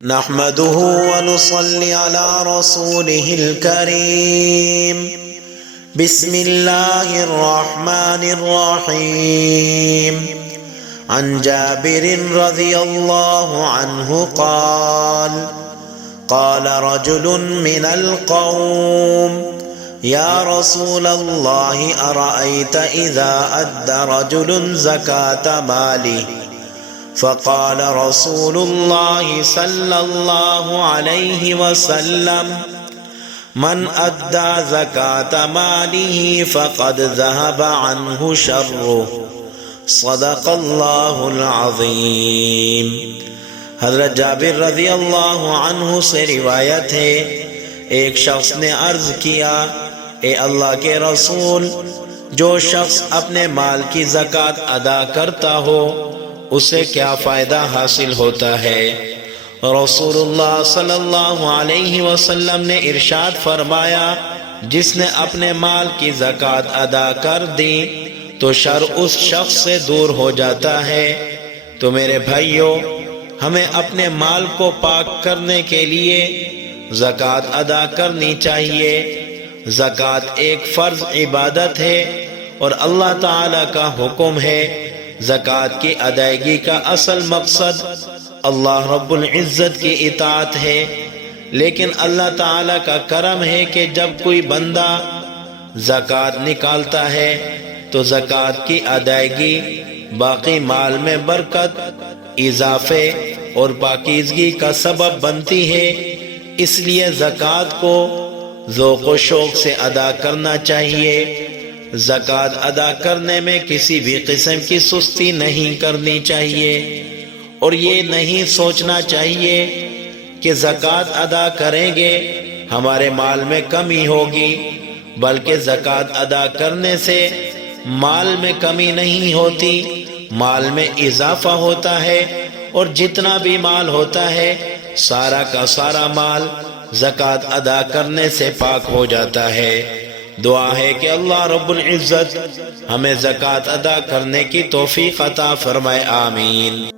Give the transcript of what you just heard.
نحمده ونصلي على رسوله الكريم. بسم الله الرحمن الرحيم. عن جابر رضي الله عنه قال: قال رجل من القوم: يا رسول الله، أرأيت إذا أدى رجل زكاة ماله؟ فقال رسول الله صلى الله عليه وسلم: من أدى زكاة ماله فقد ذهب عنه شره. صدق اللہ العظیم۔ حضرت جابر رضی اللہ عنہ سے روایت ہے، ایک شخص نے عرض کیا: اے اللہ کے رسول، جو شخص اپنے مال کی زکوٰۃ ادا کرتا ہو اسے کیا فائدہ حاصل ہوتا ہے؟ رسول اللہ صلی اللہ علیہ وسلم نے ارشاد فرمایا: جس نے اپنے مال کی زکوٰۃ ادا کر دی تو شر اس شخص سے دور ہو جاتا ہے۔ تو میرے بھائیوں، ہمیں اپنے مال کو پاک کرنے کے لیے زکوٰۃ ادا کرنی چاہیے۔ زکوٰۃ ایک فرض عبادت ہے اور اللہ تعالیٰ کا حکم ہے۔ زکوٰۃ کی ادائیگی کا اصل مقصد اللہ رب العزت کی اطاعت ہے، لیکن اللہ تعالیٰ کا کرم ہے کہ جب کوئی بندہ زکوٰۃ نکالتا ہے تو زکوٰۃ کی ادائیگی باقی مال میں برکت، اضافے اور پاکیزگی کا سبب بنتی ہے۔ اس لیے زکوٰۃ کو ذوق و شوق سے ادا کرنا چاہیے۔ زکوٰۃ ادا کرنے میں کسی بھی قسم کی سستی نہیں کرنی چاہیے، اور یہ نہیں سوچنا چاہیے کہ زکوٰۃ ادا کریں گے ہمارے مال میں کمی ہوگی، بلکہ زکوٰۃ ادا کرنے سے مال میں کمی نہیں ہوتی، مال میں اضافہ ہوتا ہے، اور جتنا بھی مال ہوتا ہے سارا کا سارا مال زکوٰۃ ادا کرنے سے پاک ہو جاتا ہے۔ دعا ہے کہ اللہ رب العزت ہمیں زکوٰۃ ادا کرنے کی توفیق عطا فرمائے، آمین۔